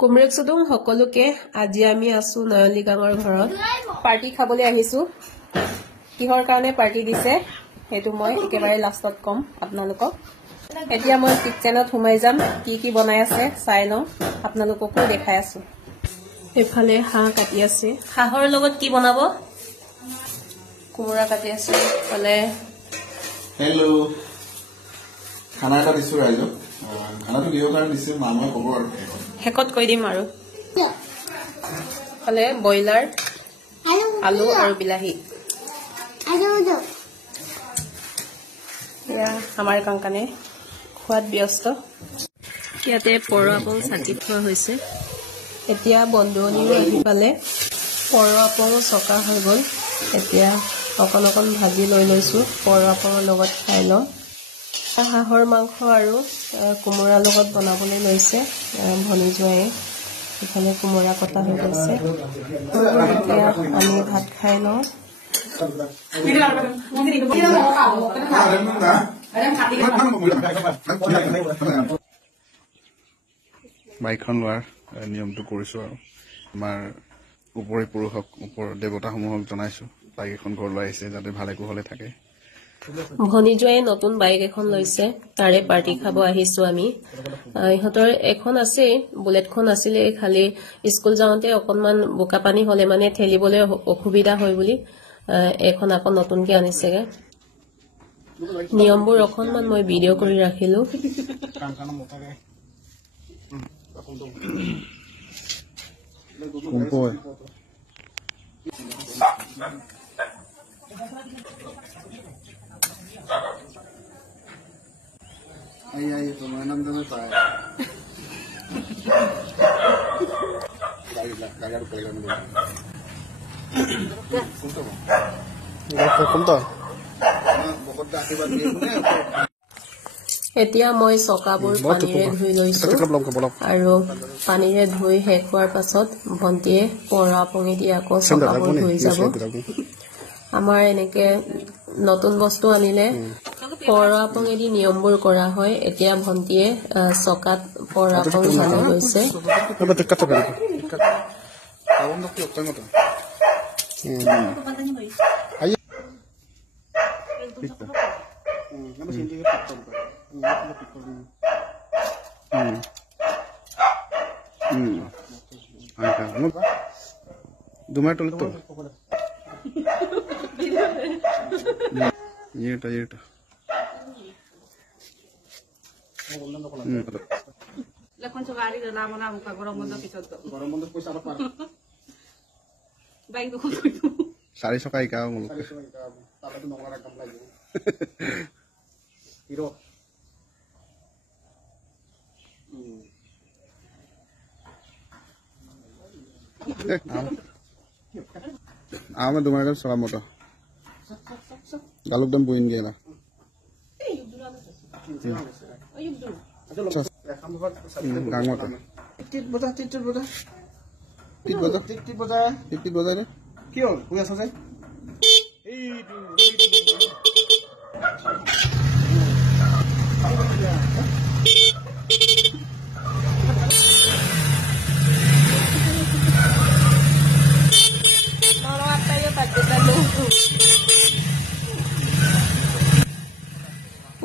কুমৰেক সুদুম সকলোকে আজি আমি আছো নয়লি গাঙৰ ঘৰত পাৰ্টি খাবলৈ আহিছো কিহৰ কাৰণে পাৰ্টি দিছে হেতু মই একেবাৰে লাষ্টত কম আপোনালোকক এতিয়া মই কিচেনত সোমাই যাম কি বনাই আছে চাই লওঁ আপোনালোককো দেখাই আছো এফালে হাঁহ কাটি আছে হাঁহৰ লগত কি বনাব কুমৰা কাটি আছে ফলে হেল্ল খানা এটা দিছো ৰাইজো খানাটো দিও কাৰণ দিছে মামা কব আৰু হেকত কৈ দিম আৰু ফলে বয়লাৰ আলু আৰু বিলাহী या हमारे कंकने खुआत व्यस्त ইয়াতে পৰআপং চাকি থোৱা হৈছে এতিয়া বন্ধুনিও আহি পালে পৰআপং চকা হৈ গল এতিয়া অকন ভাজি লৈ লৈছো পৰআপঙৰ লগত খাই লওঁ হাঁহৰ মাংস আৰু কুমৰা লগত বনাবলৈ লৈছে ভনী জোৱায়ে ইফালে কুমৰা কটা হৈ গৈছে এতিয়া আমি ভাত খাই লওঁ বাইকখন লোৱাৰ নিয়মটো কৰিছো আৰু আমাৰ উপৰি পুৰুষক ওপৰ দেৱতাসমূহক জনাইছো বাইক এখন ঘৰ লৈ আহিছে যাতে ভালে কুশলে থাকে ভনী জোৱায়ে নতুন বাইক এখন লৈছে তাৰে পাৰ্টি খাব আহিছো আমি ইহঁতৰ এখন আছে বুলেটখন আছিলে খালি স্কুল যাওঁতে অকনমান বোকা পানী হলে মানে ঠেলিবলৈ অসুবিধা হয় বুলি এখন আকৌ নতুনকে আনিছেগে নিয়মবোৰ অকনমান মই ভিডিঅ' কৰি ৰাখিলো Ay, tomar el nombre de mi padre. এতিয়া মই চকাবোৰ পানীৰে ধুই লৈছো আৰু পানীৰে ধুই শেষ হোৱাৰ পাছত ভন্টিয়ে পৰআপঙে দি আকৌ চকাবোৰ ধুই যাব আমাৰ এনেকে নতুন বস্তু আনিলে পৰআপঙে দি নিয়মবোৰ কৰা হয় এতিয়া ভন্টিয়ে চকাত পৰআপং ঢালি লৈছে Dumar tulit to. Yerta. Lekon cogari de nama nama ka gorong bondo pisot to. Gorong bondo puisa apa par. Baik to ko. Sari sokai ka mo. Tala to nongla rakam lagi. Hero. Ama dumar ka salam moto. Galuk dam buin gela. Gang moto. Tit boda. Tit boda ne? Ki hol? Huya sajai?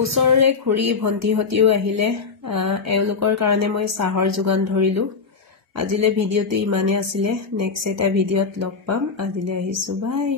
ওচৰৰে খুৰী ভন্টিহতিও আহিলে এওঁলোকৰ কাৰণে মই চাহৰ যোগান ধৰিলো আজিলে ভিডিঅ'টো ইমানে আছিলে নেক্সট এটা ভিডিঅ'ত লগ পাম আজিলে আহিছো বাই